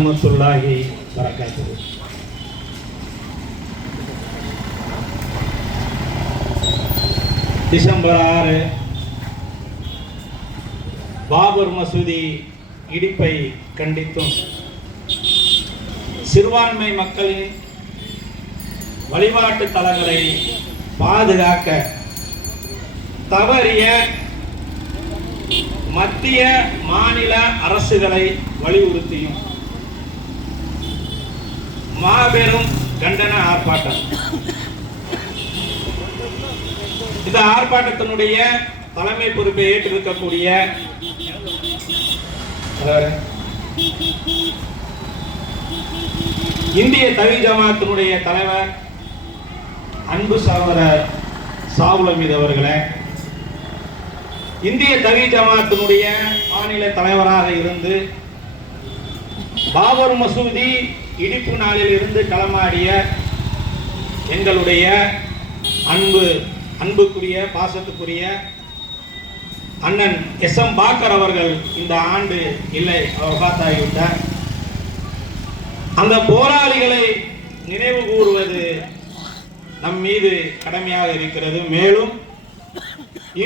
வரஹ்மத்துல்லாஹி வரகாத்துஹு. டிசம்பர் 6 பாபர் மசூதி இடிப்பை கண்டித்தும் சிறுபான்மை மக்களின் வழிபாட்டு தலங்களை பாதுகாக்க தவறிய மத்திய மாநில அரசுகளை வலியுறுத்தியும் மாபெரும் கண்டன ஆர்ப்பாட்டம். இந்த ஆர்ப்பாட்டத்தினுடைய தலைமை பொறுப்பை ஏற்றிருக்கக்கூடிய இந்திய தவ்ஹீத் ஜமாத்தினுடைய தலைவர் அன்பு சகோதரர் சாவுல் ஹமீது அவர்களே, இந்திய தவ்ஹீத் ஜமாத்தினுடைய மாநில தலைவராக இருந்து பாபர் மசூதி இடிப்பு நாளில் இருந்து களமாடிய எங்களுடைய அன்புக்குரிய பாசத்துக்குரிய அண்ணன் எஸ்.எம். பாக்கர் அவர்கள் இந்த ஆண்டு இல்லை, அவர் பார்த்தாகிவிட்டார். அந்த போராளிகளை நினைவு கூறுவது நம் மீது கடமையாக இருக்கிறது. மேலும்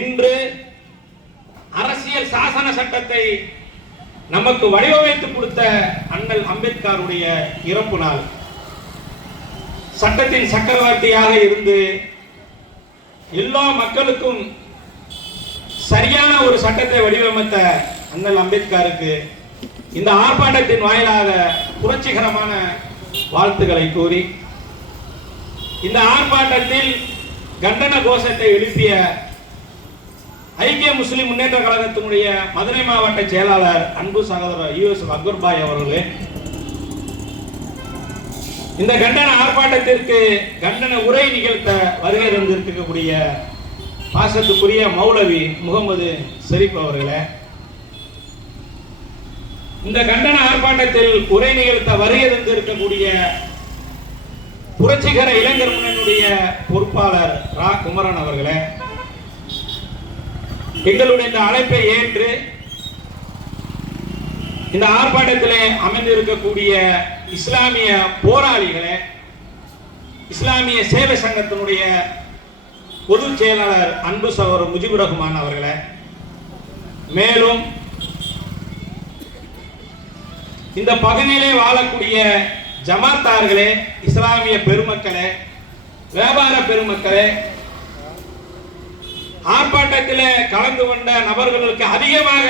இன்று அரசியல் சாசன சட்டத்தை நமக்கு வடிவமைத்து கொடுத்த அண்ணல் அம்பேத்கருடைய இறப்பு நாள். சட்டத்தின் சக்கரவர்த்தியாக இருந்து எல்லா மக்களுக்கும் சரியான ஒரு சட்டத்தை வடிவமைத்த அண்ணல் அம்பேத்கருக்கு இந்த ஆர்ப்பாட்டத்தின் வாயிலாக புரட்சிகரமான வாழ்த்துக்களை கூறி இந்த ஆர்ப்பாட்டத்தில் கண்டன கோஷத்தை எழுப்பிய ஐக்கிய முஸ்லிம் முன்னேற்ற கழகத்தினுடைய மதுரை மாவட்ட செயலாளர் அன்பு சகோதரர் யூசுப் அக்பர்பாய் அவர்களே, இந்த கண்டன ஆர்ப்பாட்டத்திற்கு கண்டன உரை நிகழ்த்த வருகை தந்திருக்கக்கூடிய பாசத்துக்குரிய மௌலவி முகமது ஷரீப் அவர்களே, இந்த கண்டன ஆர்ப்பாட்டத்தில் உரை நிகழ்த்த வருகை தந்திருக்கக்கூடிய புரட்சிகர இளைஞர் முன்னணியுடைய பொறுப்பாளர் ரா குமரன் அவர்களே, எங்களுடைய இந்த அழைப்பை ஏற்று இந்த ஆர்ப்பாட்டத்திலே அமைந்திருக்கக்கூடிய இஸ்லாமிய போராளிகளே, இஸ்லாமிய சேவை சங்கத்தினுடைய பொதுச் செயலாளர் அன்பு சகோதரர் முஜிபுர் ரஹ்மான் அவர்களே, மேலும் இந்த பகுதியிலே வாழக்கூடிய ஜமாத்தார்களே, இஸ்லாமிய பெருமக்களே, வியாபார பெருமக்களே, ஆர்ப்பாட்டத்திலே கலந்து கொண்ட நபர்களுக்கு அதிகமாக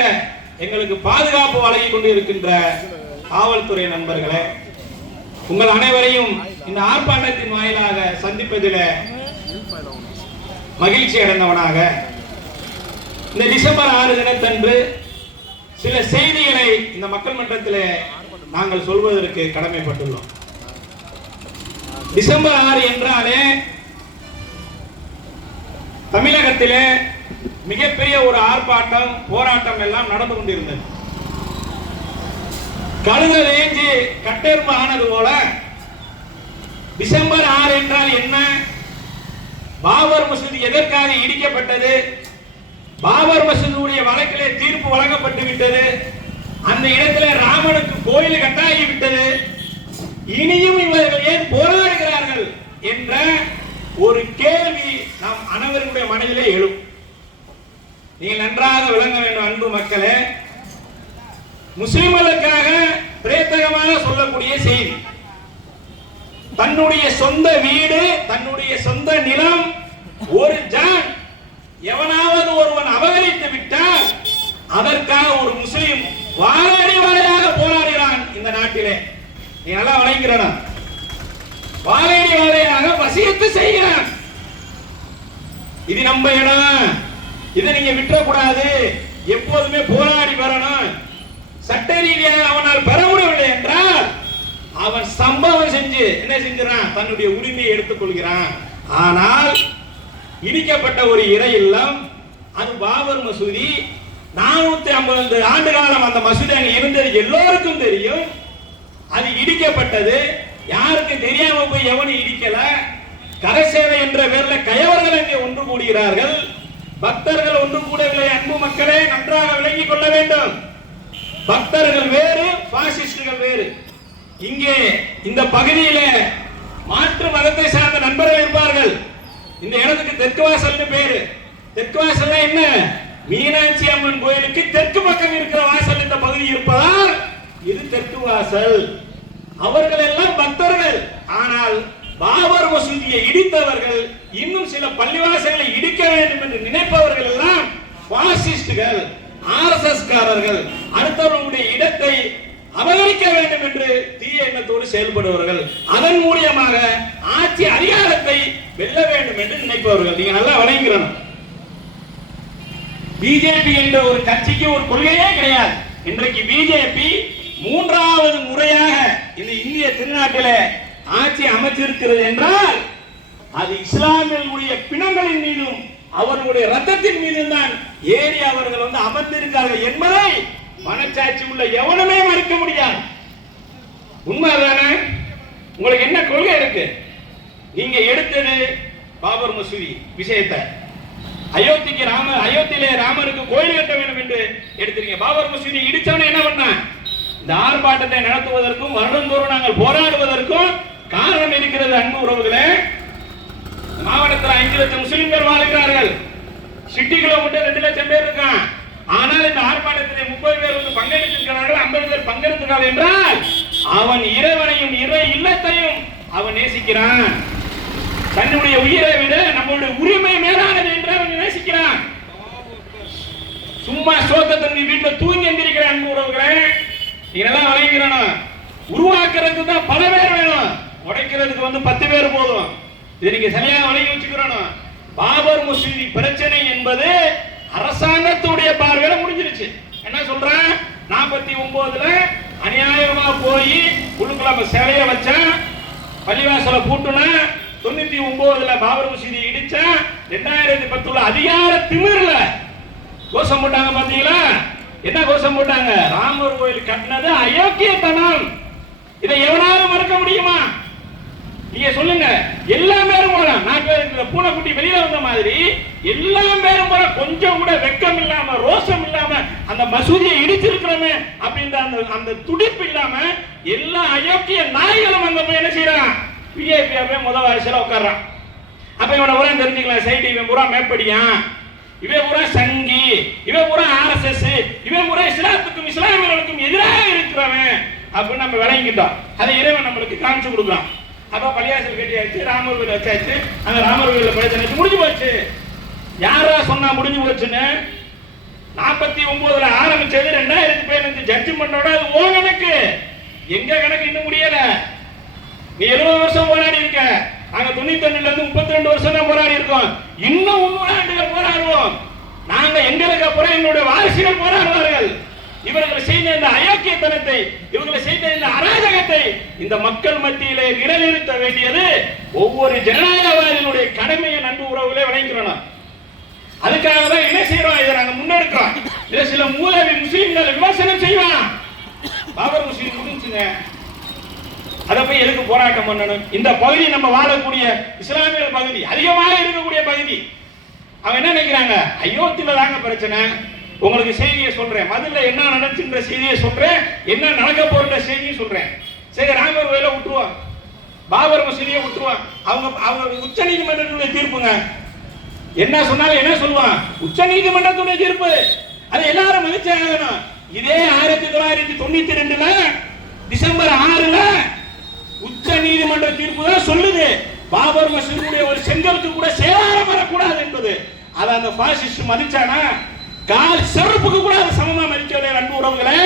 எங்களுக்கு பாதுகாப்பு வழங்கி கொண்டு இருக்கின்ற காவல்துறை நண்பர்களே, உங்கள் அனைவரையும் இந்த ஆர்ப்பாட்டத்தின் வாயிலாக சந்திப்பதில் மகிழ்ச்சி அடைந்தவனாக இந்த டிசம்பர் 6 தினத்தன்று சில செய்திகளை இந்த மக்கள் மன்றத்தில் நாங்கள் சொல்வதற்கு கடமைப்பட்டுள்ளோம். டிசம்பர் 6 என்றாலே தமிழகத்திலே மிகப்பெரிய ஒரு ஆர்ப்பாட்டம் போராட்டம் எல்லாம் நடந்து கொண்டிருந்தது. கழுத வேஞ்சி கட்டெரும்பு ஆனது போல டிசம்பர் 6 என்றால் என்ன, பாபர் மசூதி எதற்காக இடிக்கப்பட்டது, பாபர் மசூதியுடைய வழக்கிலே தீர்ப்பு வழங்கப்பட்டு விட்டது, அந்த இடத்துல ராமனுக்கு கோயில் கட்டாகி விட்டது, இனியும் இவர்கள் ஏன் போராடுகிறார்கள் என்ற ஒரு கேள்வி நாம் அனைவருடைய மனதிலே எழும். நீங்கள் நன்றாக விளங்க வேண்டும் அன்பு மக்களே, முஸ்லிம்களுக்காக பிரேத்தகமாக சொல்லக்கூடிய செய்தி, தன்னுடைய சொந்த வீடு, தன்னுடைய சொந்த நிலம், ஒரு ஜான் எவனாவது ஒருவன் அபகரித்து விட்டால் அதற்காக ஒரு முஸ்லிம் வாழடி வாழையாக போராடுகிறான் இந்த நாட்டிலே. நீ நல்லா வளைங்கிறனா, வாழடி வாழையாக வசியத்து செய்கிறான். இது நம்ம இடம், இதை நீங்க விட்டுறக்கூடாது, எப்போதுமே போராடி வரணும். சட்ட ரீதியாக அவனால் பெற முடியவில்லை என்றால் அவன் சம்பவம் செஞ்சு என்ன செஞ்சான், தன்னுடைய உரிமையை எடுத்துக் கொள்கிறான். ஆனால் இடிக்கப்பட்ட ஒரு இறை இல்லம், அது பாபர் மசூதி. 450 ஆண்டு காலம் அந்த மசூதி அங்க இருந்தது எல்லோருக்கும் தெரியும். அது இடிக்கப்பட்டது, யாருக்கும் தெரியாம போய் எவனும் இடிக்கல. கரசேவை என்ற பேர்ல கயவர்கள் அங்கே ஒன்று கூடுகிறார்கள், பக்தர்கள் ஒன்று கூடவில்லை. அன்பு மக்களே நன்றாக விளங்கிக் கொள்ள வேண்டும். பக்தர்கள் வேறு, பாசிஸ்டுகள் வேறு. இங்கே இந்த பகுதியில மாற்று மதத்தை சார்ந்த நண்பர்கள் இருப்பார்கள். இந்த இடத்துக்கு தெற்கு வாசல்னு பேரு. தெற்கு வாசல் என்ன? மீனாட்சி அம்மன் கோயிலுக்கு தெற்கு பக்கம் இருக்கிற வாசல் இந்த பகுதி இருப்பதால் இது தெற்கு வாசல். அவர்கள் எல்லாம் பக்தர்கள். ஆனால் பாபர் மசூதியை இடித்தவர்கள், இன்னும் சில பள்ளிவாசல்களை இடிக்க வேண்டும் என்று நினைப்பவர்கள் எல்லாம் பாசிஸ்டுகள், ஆர்எஸ்எஸ் காரர்கள், அடுத்தவர்களுடைய இடத்தை அபகரிக்க வேண்டும் என்று தீய எண்ணத்தோடு செயல்படுவார்கள். அதன் மூலமாக ஆட்சி அதிகாரத்தை வெல்ல வேண்டும் என்று நினைப்பவர்கள். நீங்க நல்லா வழங்குறோம். பிஜேபி என்ற ஒரு கட்சிக்கு ஒரு கொள்கையே கிடையாது. இன்றைக்கு பிஜேபி மூன்றாவது முறையாக இந்த இந்திய திருநாட்டில் ஆட்சி அமைச்சிருக்கிறது என்றால் அது இஸ்லாமியர்களுடைய பிணங்களின் மீதும் அவர்களுடைய ரத்தத்தின் மீதும் தான் ஏறி அவர்கள் அமர்ந்திருக்கிறார்கள் என்பதை மனச்சாட்சி உள்ள எவனுமே மறுக்க முடியாது. உண்மைதானே? உங்களுக்கு என்ன கொள்கை இருக்கு? நீங்க எடுத்தது பாபர் மசூதி விஷயத்தை, அயோத்தியிலே ராமருக்கு கோயில் கட்ட வேண்டும் என்று எடுத்தீங்க. பாபர் மசூதி இடிச்சவன என்ன பண்ண? இந்த ஆர்ப்பாட்டத்தை நடத்துவதற்கும் வருடந்தோறும் நாங்கள் போராடுவதற்கும் காரணம் இருக்கிறது. அன்பு உறவுகளே, மாவட்டத்தில் 5 லட்சம் முஸ்லிம்கள் வாழ்கிறார்கள். சிட்டிக்குள்ள மட்டும் 2 லட்சம் பேர் இருக்கான். ஆனால் இந்த ஆர்ப்பாட்டத்தில் 30 பேர் பங்கெடுத்திருக்கிறார்கள், 50 பேர் பங்கெடுக்கிறார்கள் என்றால் அவன் இறைவனையும் இறை இல்லத்தையும் அவன் நேசிக்கிறான். தன்னுடைய உயிரை விட நம்மளுடைய உரிமை மேலானது என்று அவன் நேசிக்கிறான். சும்மா சோத்த தண்ணி வீட்டில் தூங்கி எந்திரிக்கிற அன்பு உறவுகளே, இதெல்லாம் வழங்கிறோம். உருவாக்குறதுக்கு தான் பல பேர் வேணும், உடைக்கிறதுக்கு 10 பேர் போதும். இதை நீங்க சரியா வழங்கி வச்சுக்கிறோம். பாபர் மசூதி பிரச்சனை என்பது அரசாங்கத்துடைய பார்வையில முடிஞ்சிருச்சு. என்ன சொல்றேன்? 49ல அநியாயமா போய் உள்ளுக்குள்ள சிலைய வச்சா, பள்ளிவாசல பூட்டுனா, 99ல பாபர் மசூதி இடிச்சா, 2010 அதிகார திமிர்ல கோஷம் போட்டாங்க. பாத்தீங்களா? என்ன கோஷம் போட்டாங்க? ராமர் கோயில் கட்டினது அயோக்கியத்தனம். இதை எவனாலும் மறுக்க முடியுமா? நீங்க சொல்லுங்க. எல்லா பேரும் போல பூனைக்குட்டி வெளியில வந்த மாதிரி எல்லா பேரும் போல கொஞ்சம் கூட வெக்கம் இல்லாம ரோஷம் இல்லாம அந்த மசூதியை இடிச்சிருக்கிறோமே அப்படின்ற அந்த துடிப்பு இல்லாம எல்லா அயோக்கிய நாய்களும் அங்க போய் என்ன செய்யறான்? பிஜேபி போய் முதல் வரிசையில உட்கார்றான். அப்ப இவனை பூரா தெரிஞ்சுக்கலாம். சைடு இவன் பூரா மேப்படியான், இவன் பூரா சங்கி, இவன் பூரா ஆர்எஸ்எஸ், இவன் பூரா இஸ்லாத்துக்கும் இஸ்லாமியர்களுக்கும் எதிராக இருக்கிறவன் அப்படின்னு நம்ம விளங்கிட்டோம். அதை இறைவன் நம்மளுக்கு காமிச்சு கொடுக்குறான். அப்ப பள்ளியாசல் கட்டியாச்சு, ராமர் கோயில் வச்சாச்சு. அந்த ராமர் கோயில பிரச்சனை முடிஞ்சு போச்சு. யாரா சொன்னா முடிஞ்சு போச்சுன்னு? 49ல ஆரம்பிச்சது 2015 ஜட்ஜ்மெண்டோட அது ஓ கணக்கு. எங்க கணக்கு இன்னும் முடியல. நீ 70 வருஷம் போராடி இருக்க, நாங்க 91ல இருந்து 32 வருஷம் தான் போராடி இருக்கோம். இன்னும் 3 ஆண்டுகள் போராடுவோம். நாங்க எங்களுக்கு அப்புறம் எங்களுடைய வாரிசுகள் போராடுவார்கள். இவர்கள் செய்த இந்த அயோக்கியத்தனத்தை, இவர்கள் செய்த இந்த அராஜகத்தை இந்த மக்கள் மத்தியிலே நிலைநிறுத்த வேண்டியது ஒவ்வொரு ஜனநாயகவாதிகளுடைய கடமையை நண்பு உறவுகளே வழங்குகிறோம். அதுக்காக தான் என்ன செய்யறோம்? இதை நாங்க முன்னெடுக்கிறோம். இதை சில மூலவி முஸ்லிம்கள் விமர்சனம் செய்வான். பாபர் முஸ்லிம் முடிஞ்சுங்க, அதை போய் எதுக்கு போராட்டம் பண்ணணும்? இந்த பகுதி நம்ம வாழக்கூடிய இஸ்லாமியர் பகுதி அதிகமாக இருக்கக்கூடிய பகுதி. அவங்க என்ன நினைக்கிறாங்க? அயோத்தியில தாங்க பிரச்சனை. உங்களுக்கு செய்தியை சொல்றேன். மதுல என்ன நடந்துச்சுன்ற செய்தியை சொல்றேன், என்ன நடக்க போற செய்தியை சொல்றேன். சரி, ராமர் கோயில விட்டுருவான், பாபர் மசூதியை விட்டுருவான். அவங்க உச்ச நீதிமன்றத்துடைய தீர்ப்புங்க. என்ன சொன்னாலும் என்ன சொல்லுவான்? உச்ச நீதிமன்றத்துடைய தீர்ப்பு, அதை எல்லாரும் மதிச்சாகணும். இதே 1992ல டிசம்பர் 6ல உச்ச நீதிமன்ற தீர்ப்பு தான் சொல்லுது, பாபர் மசூதியுடைய ஒரு செங்கலுக்கு கூட சேதாரம் வரக்கூடாது என்பது. அதை அந்த பாசிஸ்ட் மதிச்சானா? கால் செருப்புக்கு கூட அது சமமா மதிக்கவில்லை. அன்பு உறவுகளே,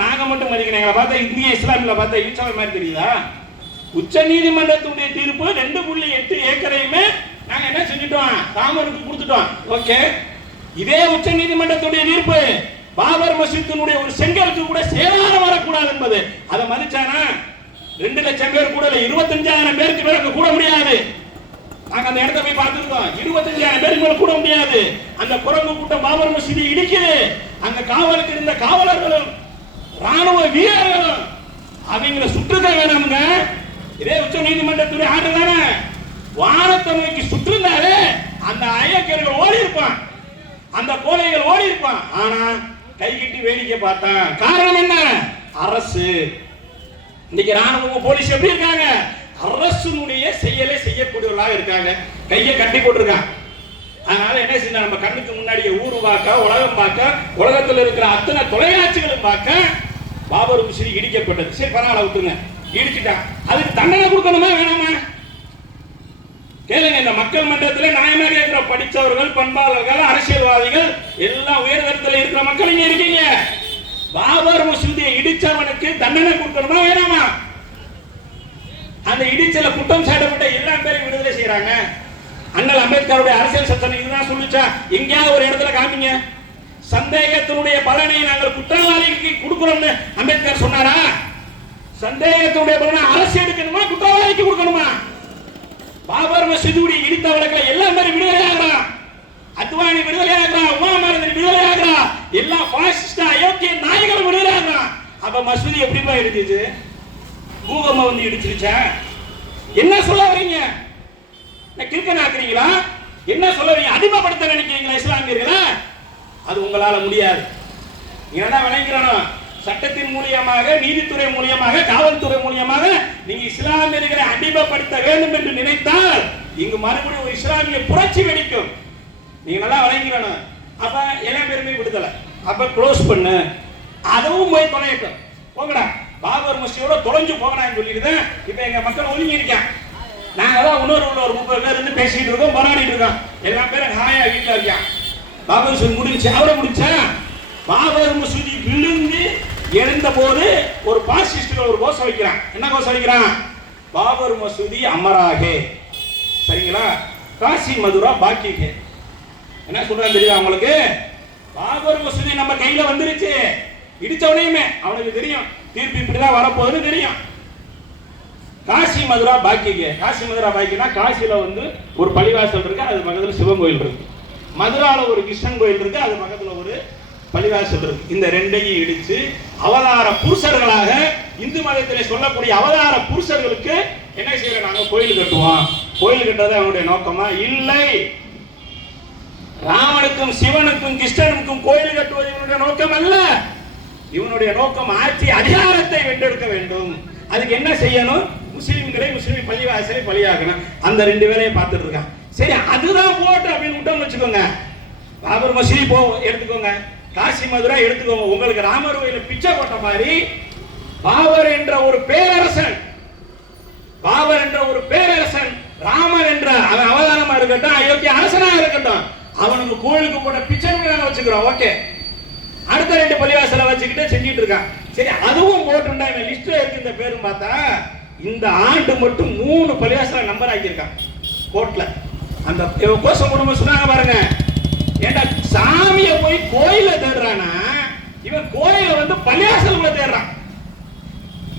நாங்க மட்டும் மதிக்கிறேன். எங்களை பார்த்தா இந்திய இஸ்லாமியில பார்த்தா ஈச்சவை மாதிரி தெரியுதா? உச்ச நீதிமன்றத்துடைய தீர்ப்பு 2.8 ஏக்கரையுமே நாங்க என்ன செஞ்சுட்டோம்? ராமருக்கு கொடுத்துட்டோம். ஓகே, இதே உச்ச நீதிமன்றத்துடைய தீர்ப்பு பாபர் மசூதியினுடைய ஒரு செங்கலுக்கு கூட சேதாரம் வரக்கூடாது என்பது. அதை மதிச்சானா? 2 லட்சம் பேர் கூட 25,000 பேருக்கு மேல கூட முடியாது. நாங்க அந்த இடத்தை போய் பார்த்துருக்கோம். 25,000 பேருக்கு மேல கூட முடியாது. அந்த குரங்கு கூட்டம் பாபர் மசூதி இடிக்குது. அங்க காவலுக்கு இருந்த காவலர்களும் ராணுவ வீரர்களும் அவங்கள சுற்றுக்க வேணாமுங்க. இதே உச்ச நீதிமன்றத்துடைய ஆர்டர் தானே. வானத்தை நோக்கி சுற்றிருந்தாலே அந்த அயோக்கியர்கள் ஓடி இருப்பான், அந்த கோழைகள் ஓடி இருப்பான். ஆனா கை கட்டி வேடிக்கை பார்த்தான். காரணம் என்ன? அரசு. இன்னைக்கு ராணுவம் போலீஸ் எப்படி இருக்காங்க? அரசுனுடைய செயலை செய்யக்கூடியவர்களாக இருக்காங்க. கையை கட்டி போட்டிருக்காங்க. அதனால என்ன செய்யணும், நம்ம கண்ணுக்கு முன்னாடியே ஊரு பார்க்க, உலகம் பார்க்க, உலகத்தில் இருக்கிற அத்தனை தொலைக்காட்சிகளும் பார்க்க பாபர் மசூதி இடிக்கப்பட்டது. சரி பரவாயில்ல விட்டுருங்க, இடிச்சுட்டான். அதுக்கு தண்டனை கொடுக்கணுமா வேணாமா? கேளுங்க. இந்த மக்கள் மன்றத்தில் நியாயமா கேட்கிற படித்தவர்கள், பண்பாளர்கள், அரசியல்வாதிகள் எல்லாம் உயர்தரத்தில் இருக்கிற மக்கள் இங்க இருக்கீங்க. பாபர் மசூதியை இடிச்சவனுக்கு தண்டனை கொடுக்கணுமா வேணாமா? அந்த இடிச்சல குற்றம் சாட்டப்பட்ட எல்லா பேரையும் விடுதலை செய்யறாங்க. அண்ணல் அம்பேத்கருடைய அரசியல் சட்டம் இதுதான் சொல்லிச்சா? எங்கேயாவது ஒரு இடத்துல காமிங்க. சந்தேகத்தினுடைய பலனை நாங்கள் குற்றவாளிக்கு கொடுக்கிறோம்னு அம்பேத்கர் சொன்னாரா? சந்தேகத்தினுடைய பலனை அரசு எடுக்கணுமா, குற்றவாளிக்கு கொடுக்கணுமா? பாபர் மசூதி இடித்த வழக்கில் எல்லா பேரும் விடுதலை ஆகிறான். அத்வானி விடுதலை ஆகிறான், உமா பாரதி விடுதலை ஆகிறான், எல்லா பாசிஸ்ட் அயோக்கிய நாயகரும் விடுதலை ஆகிறான். அப்ப மசூதி எப்படிப்பா இடிச்சிச்சு? பூகம்பம் வந்து இடிச்சிருச்சா? என்ன சொல்ல வரீங்க? கிறுக்கன் ஆக்குறீங்களா? என்ன சொல்ல வரீங்க? அடிமைப்படுத்த நினைக்கிறீங்களா இஸ்லாமியர்களா? அது உங்களால முடியாது. என்ன விளைக்கிறோம்? சட்டத்தின் மூலியமாக, நீதித்துறை மூலியமாக, காவல்துறை மூலியமாக நீங்க இஸ்லாமியர்களை அடிமைப்படுத்த வேண்டும் என்று நினைத்தால் இங்கு மறுபடியும் ஒரு இஸ்லாமிய புரட்சி வெடிக்கும். நீங்க நல்லா விளைக்கிறோம். அப்ப எல்லா பேருமே விடுதலை. அப்ப க்ளோஸ் பண்ணு, அதுவும் போய் தொலையட்டும், போங்கடா. பாபர் மசூதியோட தொலைஞ்சு போகடான்னு சொல்லிட்டு இப்ப எங்க மக்கள் ஒதுங்கி இருக்காங்க. நாங்க தான் ஒரு 30 பேர் இருந்து பேசிட்டு இருக்கோம், போராடிட்டு இருக்கோம். எல்லா பேரும் ஹாயா வீட்டுல இருக்கான். பாபர் மசூதி முடிஞ்சு அவரை முடிச்சா? பாபர் மசூதி விழுந்து எழுந்த போது ஒரு பாசிஸ்ட் ஒரு கோஷம் வைக்கிறான். என்ன கோஷம் வைக்கிறான்? பாபர் மசூதி அமராகே, சரிங்களா, காசி மதுரா பாக்கிகே. என்ன சொல்றான் தெரியுதா உங்களுக்கு? பாபர் மசூதி நம்ம கையில வந்துருச்சு. இடிச்ச உடனே அவனுக்கு தெரியும் தீர்ப்பு இப்படிதான் வரப்போகுதுன்னு தெரியும். காசி மதுரா பாக்கிகே. காசி மதுரா பாக்கினா காசியில வந்து ஒரு பள்ளிவாசல் இருக்கு, அது பக்கத்துல சிவன் கோயில் இருக்கு. மதுரால ஒரு கிருஷ்ணன் கோயில் இருக்கு, அது பக்கத்துல ஒரு பள்ளிவாசல் இருக்கு. இந்த ரெண்டையும் இடிச்சு அவதார புருஷர்களாக இந்து மதத்திலே சொல்லக்கூடிய அவதார புருஷர்களுக்கு என்ன செய்யறோம்? நாங்க கோயில் கட்டுவோம். கோயில் கட்டுறது அவனுடைய நோக்கமா? இல்லை. ராமனுக்கும் சிவனுக்கும் கிருஷ்ணனுக்கும் கோயில் கட்டுவது இவனுடைய நோக்கம் அல்ல. இவனுடைய நோக்கம் ஆட்சி அதிகாரத்தை வென்றெடுக்க வேண்டும். அதுக்கு என்ன செய்யணும்? முஸ்லிம்களை முஸ்லிம் பள்ளிவாசலை பலியாக்கணும். அந்த 2 வேலையை பார்த்துட்டு இருக்கான். சரி, அதுதான் போட்டு அப்படின்னு விட்டோம்னு வச்சுக்கோங்க. பாபர் மசூதி எடுத்துக்கோங்க, காசி மதுரா எடுத்துக்கோங்க. உங்களுக்கு ராமர் கோயில பிச்சை போட்ட மாதிரி பாபர் என்ற ஒரு பேரரசன், ராமர் என்ற அவதாரமா இருக்கட்டும், அயோக்கிய அரசனா இருக்கட்டும், அவனுக்கு கோயிலுக்கு போட்ட பிச்சை வச்சுக்கிறோம். ஓகே, அடுத்த 2 பள்ளிவாசலை வச்சுக்கிட்டு செஞ்சிட்டு இருக்கான். சரி, அதுவும் போட்டுண்டா இவன் லிஸ்ட்ல இருக்கு. இந்த பேரும் பார்த்தா இந்த ஆண்டு மட்டும் 3 பள்ளிவாசலை நம்பர் ஆக்கியிருக்கான் கோர்ட்ல. அந்த கோஷம் குடும்பம் சொன்னாங்க பாருங்க, ஏண்டா சாமியை போய் கோயில தேடுறானா, இவன் கோயில வந்து பள்ளிவாசலுக்குள்ள தேடுறான்.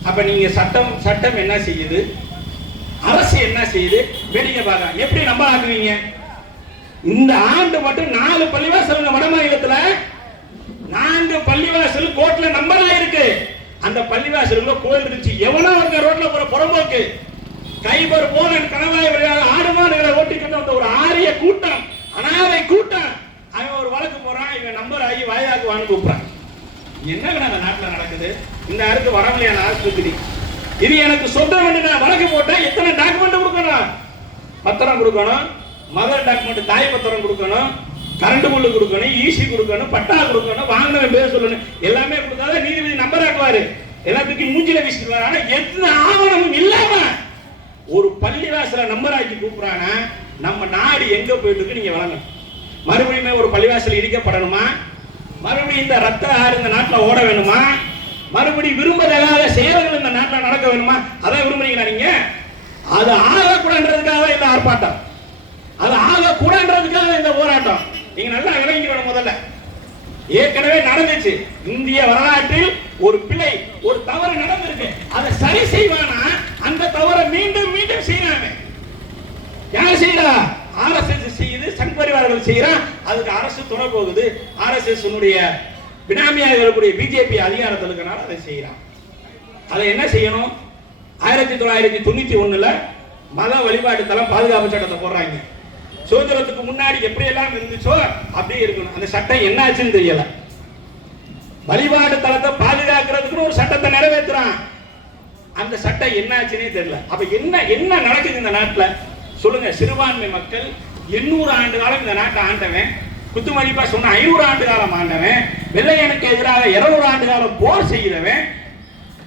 அப்ப நீங்க சட்டம் என்ன செய்யுது, அரசு என்ன செய்யுது, வேடிக்கை பார்க்க எப்படி நம்பர் ஆக்குவீங்க? இந்த ஆண்டு மட்டும் 4 பள்ளிவாசல் வட மாநிலத்துல 4 பள்ளிவாசல் கோர்ட்ல நம்பர் ஆயிருக்கு. அந்த பள்ளிவாசலுக்குள்ள கோயில் இருந்துச்சு. எவனோ ஒரு ரோட்ல போற புறம்போக்கு கைபர் போன கணவாய் வழியாக ஆடுமாடுகளை ஓட்டிக்கிட்டு வந்த ஒரு ஆரிய கூட்டம், அனாதை கூட்டம், அவன் ஒரு வழக்கு போறான். இவன் நம்பர் ஆகி வாயாக்குவான்னு கூப்பிடுறான். என்னங்க அந்த நாட்டில் நடக்குது? இந்த அருக்கு வரமலையான ஆஸ்பத்திரி இது எனக்கு சொந்தம் என்று நான் வழக்கு போட்டா எத்தனை டாக்குமெண்ட் கொடுக்கணும்? பத்திரம் கொடுக்கணும், மதர் டாக்குமெண்ட் தாய் பத்திரம் கொடுக்கணும், கரண்ட் பில்லு கொடுக்கணும், ஈசி கொடுக்கணும், பட்டா கொடுக்கணும், வாங்கின பேர் சொல்லணும். எல்லாமே கொடுத்தாதான் நீதிபதி நம்பர் ஆக்குவாரு. எல்லாத்துக்கும் மூஞ்சில வீசிடுவாரு. ஆனா எத்தனை ஆவணமும் இல்லாம ஒரு பள்ளிவாசல நம்பர் ஆக்கி கூப்பிடுறானா நம்ம நாடு எங்க போயிட்டு இருக்கு நீங்க வழங்கணும். மறுபடியும் ஒரு பள்ளிவாசல் இடிக்கப்படணுமா? மறுபடியும் இந்த ரத்த ஆறு இந்த நாட்டில் ஓட வேணுமா? மறுபடியும் விரும்பதகாத செயல்கள் இந்த நாட்டில் நடக்க வேணுமா? அதான் விரும்புறீங்களா நீங்க? அது ஆகக்கூடாதுன்றதுக்காக இந்த ஆர்ப்பாட்டம், அது ஆகக்கூடாதுன்றதுக்காக இந்த போராட்டம். நீங்க நல்லா விளங்கிக்கணும். முதல்ல ஏற்கனவே நடந்துச்சு இந்திய வரலாற்றில் ஒரு பிழை, ஒரு தவறு நடந்திருக்கு. அதை சரி செய்வானா? அந்த தவறை மீண்டும் மீண்டும் செய்யறாங்க. யார் செய்யறா? ஆர்எஸ்எஸ் செய்யுது, சங் பரிவார்கள் செய்யறான். அதுக்கு அரசு துணை போகுது. ஆர்எஸ்எஸ் பினாமியாக இருக்கக்கூடிய பிஜேபி அதிகாரத்தில் இருக்கனால அதை செய்யறான். அதை என்ன செய்யணும்? 1991 மத வழிபாட்டு தளம் பாதுகாப்பு சட்டத்தை போடுறாங்க. சுதந்திரத்துக்கு முன்னாடி எப்படி எல்லாம் இருந்துச்சோ அப்படியே இருக்கணும். அந்த சட்டம் என்ன ஆச்சுன்னு தெரியல. வழிபாடு தளத்தை பாதுகாக்கிறதுக்கு ஒரு சட்டத்தை நிறைவேற்றுறான். அந்த சட்டம் என்ன ஆச்சுன்னே தெரியல. அப்ப என்ன நடக்குது இந்த நாட்டுல சொல்லுங்க. சிறுபான்மை மக்கள் 800 ஆண்டு காலம் இந்த நாட்டை ஆண்டவன், குத்து மதிப்பா சொன்ன 500 ஆண்டு காலம் ஆண்டவன், வெள்ளையனுக்கு எதிராக 200 ஆண்டு காலம் போர் செய்கிறவன்,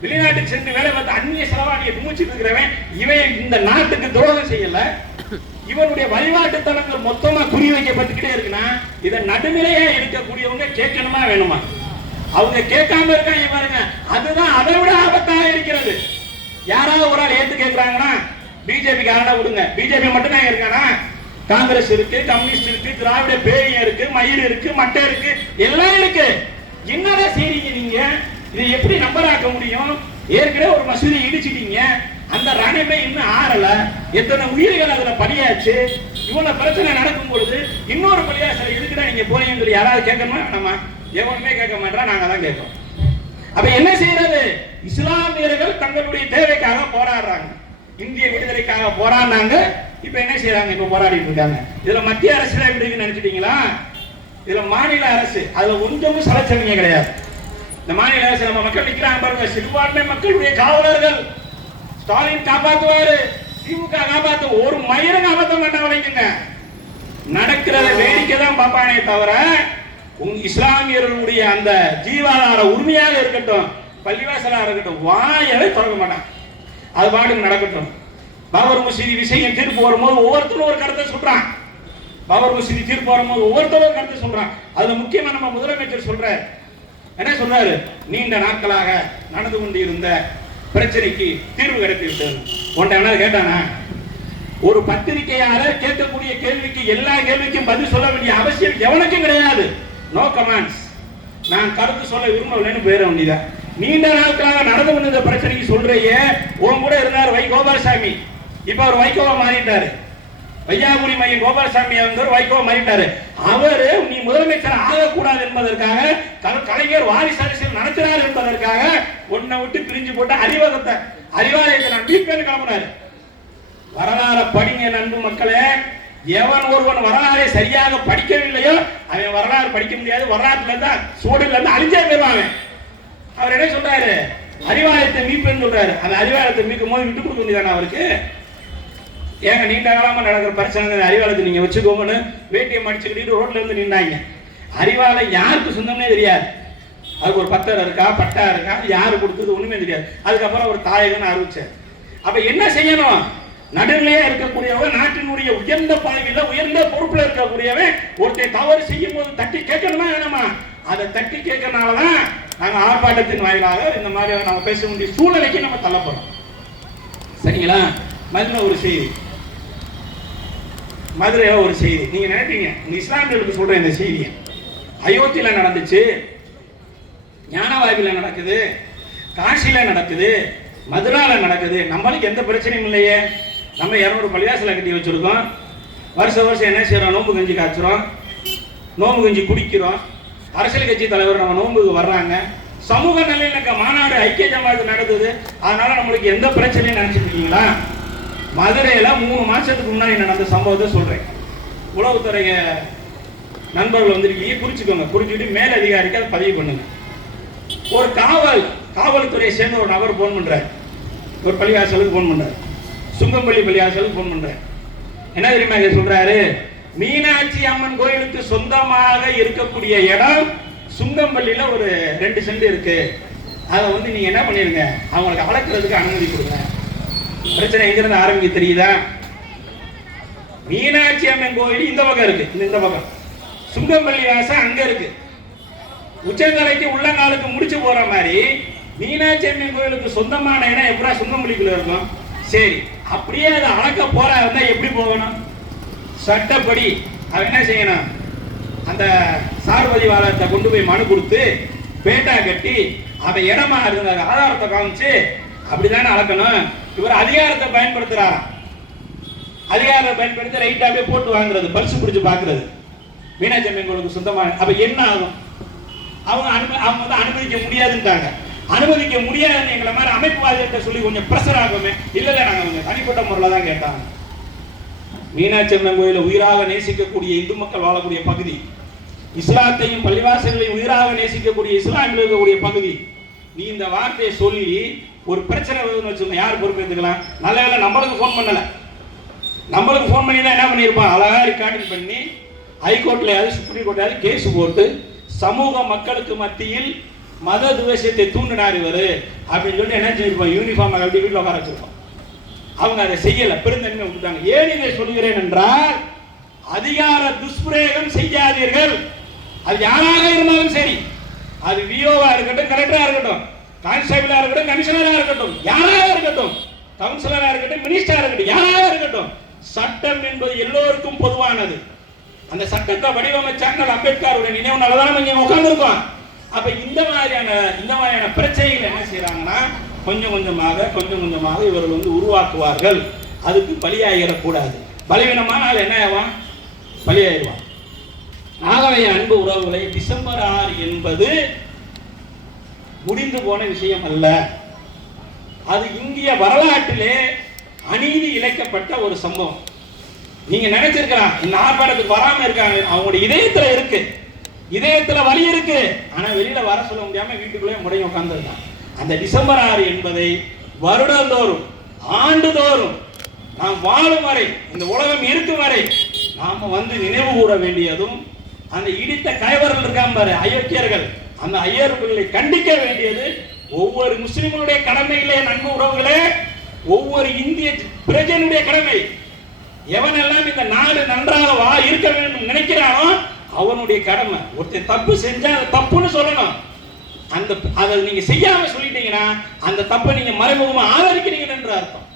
வெளிநாட்டுக்கு சென்று வேலை பார்த்து அந்நிய செலவாணியை குமிச்சிட்டு இருக்கிறவன், இவன் இந்த நாட்டுக்கு துரோகம் செய்யல. இவனுடைய வழிபாட்டு தலங்கள் மொத்தமா குறி வைக்கப்பட்டுக்கிட்டே இருக்குன்னா இதை நடுநிலையா இருக்கக்கூடியவங்க கேட்கணுமா வேணுமா? அவங்க கேட்காம இருக்காங்க பாருங்க. அதுதான் அதை விட ஆபத்தாக இருக்கிறது. யாராவது ஒரு ஆள் ஏத்து கேட்கிறாங்கன்னா பிஜேபி காரனா விடுங்க. பிஜேபி மட்டும் தான் இருக்கானா? காங்கிரஸ் இருக்கு, கம்யூனிஸ்ட் இருக்கு, திராவிட பேரியம் இருக்கு, மயில் இருக்கு, மட்டை இருக்கு, எல்லாம் இருக்கு. என்னதான் செய்றீங்க நீங்க? இதை எப்படி நம்பராக்க முடியும்? ஏற்கனவே ஒரு மசூதி இடிச்சிட்டீங்க, அந்த ரணமே இன்னும் ஆறல. எத்தனை உயிர்கள் அதுல பலியாச்சு. இவ்வளவு பிரச்சனை நடக்கும் பொழுது இன்னொரு பலியாசல் எதுக்குடா நீங்க போறீங்கன்னு சொல்லி யாராவது கேட்கணுமா? நம்ம எவனுமே கேட்க மாட்டோம், நாங்க தான் கேட்கோம். அப்ப என்ன செய்யறது? இஸ்லாமியர்கள் தங்களுடைய தேவைக்காக போராடுறாங்க, இந்திய விடுதலைக்காக போராடினாங்க. இப்ப என்ன செய்யறாங்க? இப்ப போராடிட்டு இருக்காங்க. இதுல மத்திய அரசு எப்படி இருக்குன்னு நினைச்சிட்டீங்களா? இதுல மாநில அரசு அதுல கொஞ்சமும் சலச்சவங்க கிடையாது. இந்த மாநில அரசு நம்ம மக்கள் நிக்கிறாங்க பாருங்க, சிறுபான்மை மக்களுடைய காவலர்கள். ஸ்டாலின் காப்பாத்துவாரு, திமுக காப்பாத்து, ஒரு மயிரும் காப்பாற்ற மாட்டாங்க. நடக்கிறத வேடிக்கை தான் பார்ப்பானே தவிர இஸ்லாமியர்களுடைய அந்த ஜீவாதார உரிமையாக இருக்கட்டும், பள்ளிவாசலா இருக்கட்டும், வாயவே திறக்க மாட்டான். அது பாட்டுக்கு நடக்கட்டும். பாபர் மசூதி விஷயம் தீர்ப்பு வரும்போது ஒவ்வொருத்தரும் ஒரு கருத்தை சொல்றான். பாபர் மசூதி தீர்ப்பு வரும்போது ஒவ்வொருத்தரும் ஒரு கருத்தை சொல்றான். அதுல முக்கியமா நம்ம முதலமைச்சர் சொல்றாரு. என்ன சொல்றாரு? நீண்ட நாட்களாக நடந்து கொண்டிருந்த பிரச்சனைக்கு தீர்வு கிடைத்து விட்டது. ஒன்றை கேட்டானா? ஒரு பத்திரிகையாளர் கேட்கக்கூடிய கேள்விக்கு எல்லா கேள்விக்கும் பதில் சொல்ல வேண்டிய அவசியம் எவனுக்கும் கிடையாது. நோ கமெண்ட்ஸ், நான் கருத்து சொல்ல விரும்பவில்லைன்னு போயிட வேண்டியதான். நீண்ட நாட்களாக நடந்து கொண்டிருந்த பிரச்சனைக்கு சொல்றையே. உன் கூட இருந்தார் வை கோபாலசாமி, இப்ப அவர் வைகோவா மாறிட்டாரு. வையாபுரி மையம் கோபாலசாமி வைகோவா மாறிட்டாரு. அவரு நீ முதலமைச்சர் ஆகக்கூடாது என்பதற்காக, கலைஞர் வாரிசு அரசியல் நடத்துறார் என்பதற்காக உன்னை விட்டு பிரிஞ்சு போட்டு அறிவாலயத்தை நான் மீட்பேன்னு கிளம்பினாரு. வரலாறு படிங்க நண்பு மக்களே. எவன் ஒருவன் வரலாறை சரியாக படிக்கவில்லையோ அவன் வரலாறு படிக்க முடியாது. வரலாற்றுல இருந்தா சூழல்ல இருந்து அழிஞ்சே போயிருவாங்க. அவர் என்ன சொல்றாரு? அறிவாலயத்தை மீட்பேன்னு சொல்றாரு. அந்த அறிவாலயத்தை மீட்கும் போது விட்டு கொடுக்க வேண்டியதானே அவருக்கு? ஏங்க நீண்ட காலமா நடக்கிற பிரச்சனை, அறிவாலயத்தை நீங்க வச்சுக்கோங்கன்னு வேட்டியை மடிச்சுக்கிட்டு ரோட்ல இருந்து நின்றாங்க. அறிவாலயம் யாருக்கு சொந்தம்னே தெரியாது. அதுக்கு ஒரு பத்தர் இருக்கா, பட்டா இருக்கா, யாரு கொடுத்தது ஒண்ணுமே தெரியாது. அதுக்கப்புறம் ஒரு தாயகன்னு அறிவிச்சார். அப்ப என்ன செய்யணும்? நடுநிலையா இருக்கக்கூடியவன், நாட்டினுடைய உயர்ந்த பதவியில உயர்ந்த பொறுப்புல இருக்கக்கூடியவன் ஒருத்தர் தவறு செய்யும் போது தட்டி கேட்கணுமா வேணுமா? அதை தட்டி கேட்கறதுனாலதான் நாங்க ஆர்ப்பாட்டத்தின் வாயிலாக இந்த மாதிரி நம்ம பேச வேண்டிய சூழ்நிலைக்கு நம்ம தள்ளப்படுறோம். சரிங்களா? மதுரையில ஒரு செய்தி நீங்க நினைப்பீங்க, இந்த இஸ்லாமியர்களுக்கு சொல்ற இந்த செய்தியை. அயோத்தியில நடந்துச்சு, ஞானவாயில நடக்குது, காசியில நடக்குது, மதுரால நடக்குது. நம்மளுக்கு எந்த பிரச்சனையும் இல்லையே. நம்ம 200 பள்ளிவாசலை கட்டி வச்சிருக்கோம். வருஷம் என்ன செய்யறோம்? நோம்பு கஞ்சி காய்ச்சுறோம், நோம்பு கஞ்சி குடிக்கிறோம். அரசியல் கட்சி தலைவர் நம்ம நோம்புக்கு வர்றாங்க. சமூக நல்லிணக்க மாநாடு ஐக்கிய ஜமாத்து நடக்குது. அதனால நம்மளுக்கு எந்த பிரச்சனையும் நினைச்சிட்டு இருக்கீங்களா? மதுரையில 3 மாசத்துக்கு முன்னாடி நடந்த சம்பவத்தை சொல்றேன். உளவுத்துறை நண்பர்கள் வந்திருக்கீங்க, குறிச்சுக்கோங்க. குறிச்சுட்டு மேல் அதிகாரிக்கு அதை பதிவு பண்ணுங்க. ஒரு காவல்துறையை சேர்ந்த ஒரு நபர் போன் பண்றாரு, ஒரு பள்ளிவாசலுக்கு போன் பண்றாரு, சுங்கம்பள்ளி பள்ளிவாசலுக்கு போன் பண்றாரு. என்ன தெரியுமா சொல்றாரு? மீனாட்சி அம்மன் கோயிலுக்கு சொந்தமாக இருக்கக்கூடிய இடம் சுங்கம்பள்ளியில ஒரு 2 சென்ட் இருக்கு. அதை நீங்க என்ன பண்ணிருங்க, அவங்களுக்கு அளக்கிறதுக்கு அனுமதி கொடுங்க. பிரச்சனை எங்க இருந்து ஆரம்பிக்க தெரியுதா? மீனாட்சி அம்மன் கோயில் இந்த பக்கம் இருக்கு, இந்த பக்கம் சுங்கம்பள்ளி வாசம் அங்க இருக்கு. உச்சந்தலைக்கு உள்ளங்காலுக்கு முடிச்சு போற மாதிரி மீனாட்சி அம்மன் கோயிலுக்கு சொந்தமான இடம் எப்படா சுங்கம்பள்ளிக்குள்ள இருக்கும்? சரி, அப்படியே அதை அளக்க போற இருந்தா எப்படி போகணும்? சட்டப்படி அவன் என்ன செய்யணும்? அந்த சார்பதிவாளர்கிட்ட கொண்டு போய் மனு கொடுத்து பேட்டா கட்டி அதை இடமா இருந்த ஆதாரத்தை காமிச்சு அப்படிதானே அளக்கணும். இவர் அதிகாரத்தை பயன்படுத்துறாரா? அதிகாரத்தை பயன்படுத்தி ரைட்டாவே போட்டு வாங்குறது, பரிசு பிடிச்சு பாக்குறது. மீனாட்சி அம்மன் கோயிலுக்கு சொந்தமான. அப்ப என்ன ஆகும்? அவங்க அனுமதிக்க முடியாதுன்றாங்க. அனுமதிக்க முடியாதுன்னு எங்களை மாதிரி அமைப்புவாதிகிட்ட சொல்லி கொஞ்சம் பிரஷர் ஆகுமே. இல்ல நாங்க கொஞ்சம் தனிப்பட்ட முறையில் தான் கேட்டாங்க. மீனாட்சி அம்மன் கோயிலை உயிராக நேசிக்கக்கூடிய இந்து மக்கள் வாழக்கூடிய பகுதி, இஸ்லாத்தையும் பள்ளிவாசல்களையும் உயிராக நேசிக்கக்கூடிய இஸ்லாமில் இருக்கக்கூடிய பகுதி. நீ இந்த வார்த்தையை சொல்லி ஒரு பிரச்சனை வருதுன்னு வச்சுக்கோங்க, யார் பொறுப்பேற்றுக்கலாம்? நல்ல வேலை நம்மளுக்கு ஃபோன் பண்ணல. நம்மளுக்கு ஃபோன் பண்ணி தான் என்ன பண்ணியிருப்பான், அழகா ரெக்கார்டிங் பண்ணி ஹைகோர்ட்லையாவது சுப்ரீம் கோர்ட்லையாவது கேஸ் போட்டு சமூக மக்களுக்கு மத்தியில் மத துவேஷத்தை தூண்டினார் இவர் அப்படின்னு சொல்லிட்டு என்ன செஞ்சிருப்போம், யூனிஃபார்ம் கழட்டி வீட்டில் உட்கார வச்சிருப்போம். அவங்க அதை செய்யலை, பெருந்தன்மை விட்டாங்க. ஏன் இதை சொல்கிறேன் என்றால், அதிகார துஷ்பிரயோகம் செய்யாதீர்கள். அது யாராக இருந்தாலும் சரி, அது விஓவா இருக்கட்டும், கலெக்டரா இருக்கட்டும், கான்ஸ்டபிளா இருக்கட்டும், கமிஷனரா இருக்கட்டும், யாராக இருக்கட்டும், கவுன்சிலரா இருக்கட்டும், மினிஸ்டரா இருக்கட்டும், யாராக இருக்கட்டும், சட்டம் என்பது எல்லோருக்கும் பொதுவானது. அந்த சட்டத்தை வடிவமைச்சாங்க அம்பேத்கருடைய நினைவு நல்லதான் இங்க உட்கார்ந்துருக்கோம். அப்ப இந்த மாதிரியான பிரச்சனைகள் என்ன செய்யறாங்கன்னா, கொஞ்சம் கொஞ்சமாக இவர்கள் உருவாக்குவார்கள். அதுக்கு பலியாகிடக்கூடாது. பலவீனமான என்ன ஆவான், பலியாயிடுவான். ஆகவே அன்பு உறவுகளை, டிசம்பர் 6 என்பது முடிந்து போன விஷயம் அல்ல. அது இந்திய வரலாற்றிலே அநீதி இழைக்கப்பட்ட ஒரு சம்பவம். நீங்க நினைச்சிருக்கலாம் இந்த ஆர்ப்பாட்டத்துக்கு வராம இருக்காங்க, அவங்களுடைய இதயத்துல இருக்கு, இதயத்துல வலி இருக்கு, ஆனா வெளியில வர சொல்ல முடியாம வீட்டுக்குள்ளே முடங்கி உட்கார்ந்துருக்காங்க. அந்த டிசம்பர் 6 என்பதை வருடந்தோறும் ஆண்டுதோறும் நாம் வாழும் வரை, இந்த உலகம் இருக்கும் வரை நாம நினைவு கூற வேண்டியதும், அந்த இடித்த கைவர்கள் இருக்காம பாரு அயோக்கியர்கள், அந்த ஐயர்களை கண்டிக்க வேண்டியது ஒவ்வொரு முஸ்லிம்களுடைய கடமை இல்லையே நண்பு உறவுகளே, ஒவ்வொரு இந்திய பிரஜனுடைய கடமை. எவனெல்லாம் இந்த நாடு நன்றாக இருக்க வேண்டும் நினைக்கிறானோ அவனுடைய கடமை. ஒருத்தர் தப்பு செஞ்சா அது தப்புன்னு சொல்லணும். அதை நீங்க செய்யாம சொல்லிட்டீங்கன்னா அந்த தப்பை நீங்க மறைமுகமா ஆதரிக்கிறீங்க என்று அர்த்தம்.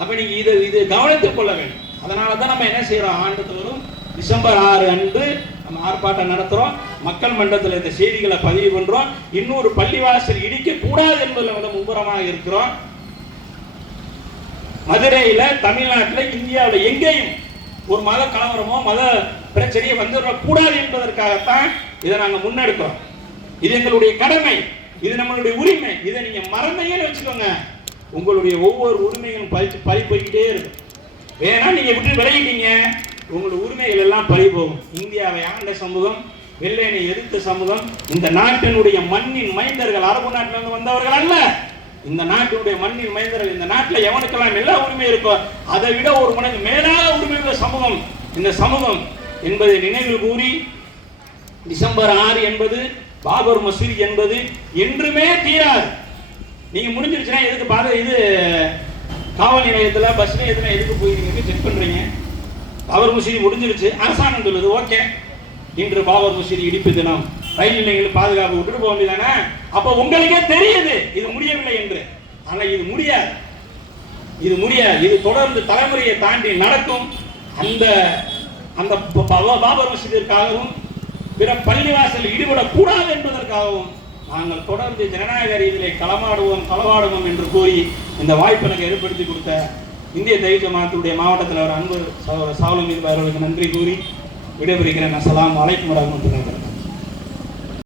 அப்ப நீங்க இது கவனித்துக் கொள்ள வேண்டும். அதனாலதான் நம்ம என்ன செய்யறோம், ஆண்டுதோறும் டிசம்பர் 6 அன்று நம்ம ஆர்ப்பாட்டம் நடத்துறோம். மக்கள் மன்றத்தில் இந்த செய்திகளை பதிவு பண்றோம். இன்னொரு பள்ளிவாசல் இடிக்க கூடாது என்பதில் மும்முரமாக இருக்கிறோம். மதுரையில, தமிழ்நாட்டில், இந்தியாவில் எங்கேயும் ஒரு மத கலவரமோ மத பிரச்சனையை வந்துடக்கூடாது என்பதற்காகத்தான் இதை நாங்கள் முன்னெடுக்கிறோம். இது எங்களுடைய கடமை, இது நம்மளுடைய உரிமை. இதை நீங்க மறந்தீங்கன்னு வச்சுக்கோங்க, உங்களுடைய ஒவ்வொரு உரிமைகளும் பறி போய்கிட்டே இருக்கும். வேணா நீங்க விட்டு விலகிட்டீங்க, உங்களுடைய உரிமைகள் எல்லாம் பறி போகும். இந்தியாவை ஆண்ட சமூகம், வெள்ளையனை எதிர்த்த சமூகம், இந்த நாட்டினுடைய மண்ணின் மைந்தர்கள், அரபு நாட்டிலிருந்து வந்தவர்கள் அல்ல. இந்த நாட்டினுடைய மண்ணின் மைந்தர்கள், இந்த நாட்டில் எவனுக்கெல்லாம் எல்லா உரிமை இருக்கோ அதை விட ஒரு மடங்கு மேலாக உரிமை உள்ள சமூகம் இந்த சமூகம் என்பதை நினைவில் கூறி, டிசம்பர் 6 என்பது, பாபர் மசூதி என்பது என்றுமே தீராது. நீங்க முடிஞ்சிருச்சுன்னா எதுக்கு இது காவல் நிலையத்துல, பஸ் நிலையத்துல எதுக்கு போய் நீங்க செக் பண்றீங்க? பாபர் மசூதி முடிஞ்சிருச்சு, அரசாங்கம் சொல்லுது ஓகே, இன்று பாபர் மசூதி இடிப்பு தினம், ரயில் நிலையங்கள் பாதுகாப்பு விட்டுட்டு போக வேண்டியதானே? அப்ப உங்களுக்கே தெரியுது இது முடியவில்லை என்று. ஆனா இது முடியாது, இது தொடர்ந்து தலைமுறையை தாண்டி நடக்கும். அந்த பாபர் மசூதிற்காகவும் பிற பள்ளிவாசல் ஈடுபடக்கூடாது என்பதற்காகவும் நாங்கள் தொடர்ந்து ஜனநாயக ரீதியிலே களவாடுவோம் என்று கூறி இந்த வாய்ப்பு எனக்கு ஏற்படுத்தி கொடுத்த இந்திய தௌஹீத் ஜமாஅத்துடைய மாவட்ட தலைவர் அன்பு சாவலம் அவர்களுக்கு நன்றி கூறி விடைபெறுகிறேன். அஸ்ஸலாமு அலைக்கும் வரஹ்மத்துல்லாஹி வபரகாத்துஹு.